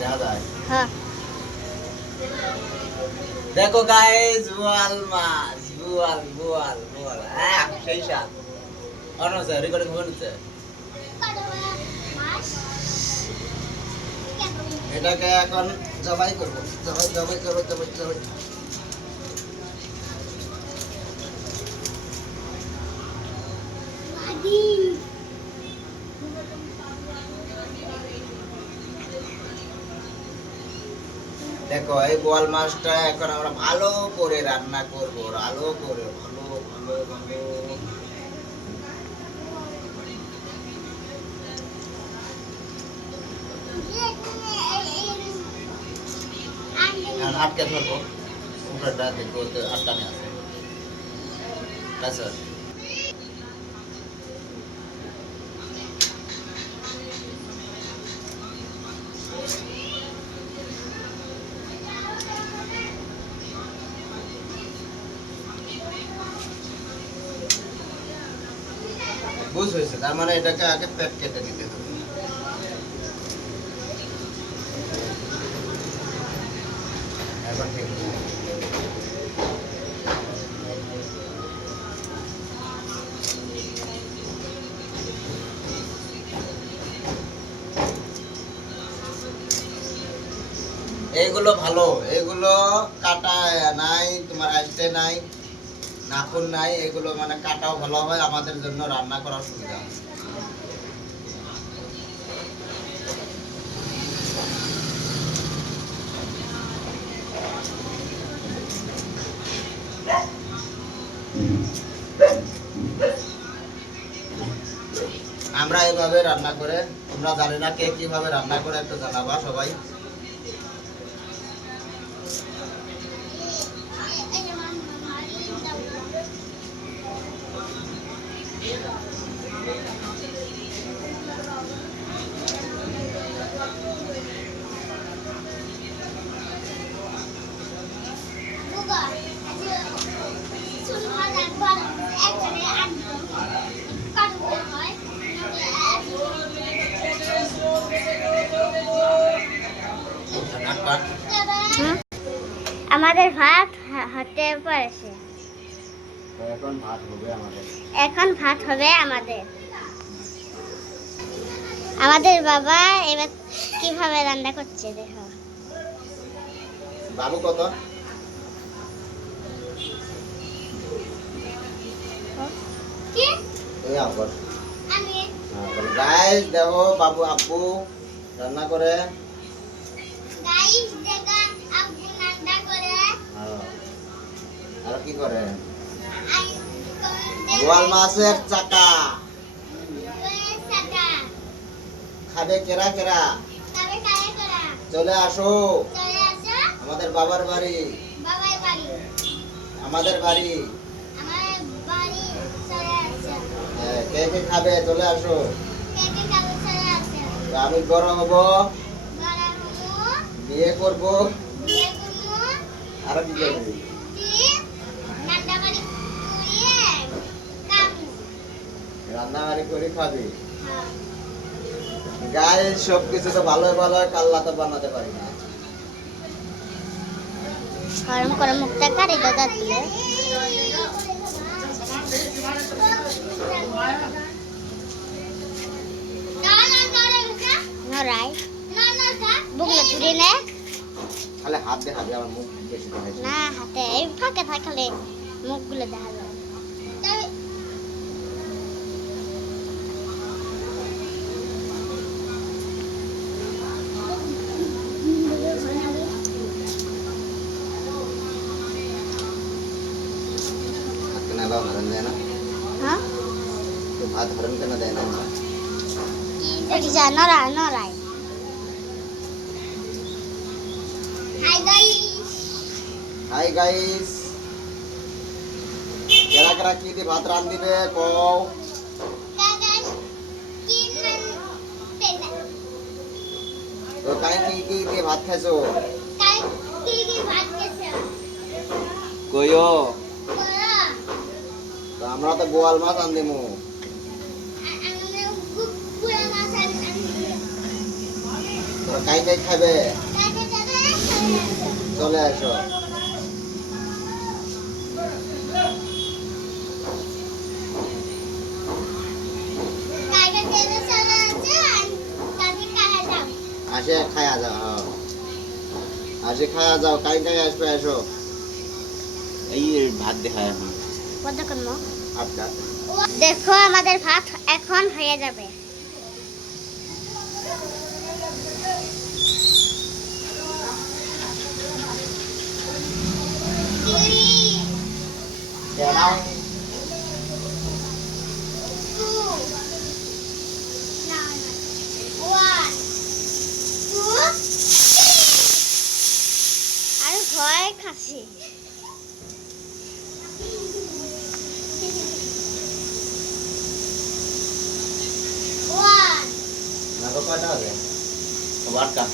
দেখা যায়। হ্যাঁ দেখো গাইস, বোয়াল মাছ, বোয়াল বোয়াল বোয়াল, সেই সাত অনছে রেকর্ডিং হচ্ছে। এটাকে এখন জবাই করব, জবাই জবাই জবাই জবাই জবাই। দেখো এই বোয়াল মাছটা এখন আমরা ভালো করে রান্না করব, ভালো করে, ভালো ভালো ভালো। আটকে ধরবো, উপরেটা দেখবো আটকানে আছে। আচ্ছা বুঝ হয়েছে, তার মানে এটাকে আগে পেট কেটে দিতে হবে। এখন ঠিক আছে। এইগুলো ভালো, এগুলো কাটা নাই, তোমার আসতে নাই, নাখুন নাই, এগুলো মানে কাটাও ভালো হয়, আমাদের জন্য রান্না করার সুবিধা। আমরা এভাবে রান্না করে, তোমরা জানি না কে কিভাবে রান্না করে, একটু জানাবা সবাই। আমাদের ভাত হতে পারেছে। এখন ভাত হবে আমাদের। এখন ভাত হবে আমাদের। আমাদের বাবা এবার কিভাবে রান্না করছে দেখো। বাবু কত? কি? এই আবার। আমি। গাইস দেখো বাবু আব্বু রান্না করে। গাইস দেখো আব্বু রান্না করে। আর কি করে? বোয়াল মাছের চাকা। খাবে কেরা কেরা? চলে আসো আমাদের বাবার বাড়ি, আমাদের বাড়ি। কে কে খাবে চলে আসো। আমি বড় হব, বিয়ে করব, আর কি করবি? রান্না বাড়ি করে খাবি। গায়ে সবকিছু তো ভালো ভালো, কাল্লা তো বানাতে পারি না। গরম করে মুখটা কারি দাদা দিলে নরাই বুগলে চুরি নে খালি হাত দেখা যায়, আমার মুখ বেশি দেখা যায় না, হাতে এই ফাঁকে থাকলে মুখগুলো দেখা যায়। ধরেন দেয় না। হ্যাঁ তো ভাত ধরেন কেন দেয় না? নরাই নরাই। হাই গাইস, কেরা কেরা কি দিয়ে ভাত রান দিবে কও। তো কাই কি কি দিয়ে ভাত খাইছো? কইও। তো আমরা তো বোয়াল মাছ আন দিমু। তোরা কাই কাই খাবে চলে আসো আসে খায়া যাও হ্যাঁ আসে খায়া যাও কাই কাই আসবে আসো এই ভাত দেখা এখন আচ্ছা দেখো আমাদের ভাত এখন হয়ে যাবে। কেনাও আর ভয় খাচ্ছি। না তো কয়টা হবে বারটা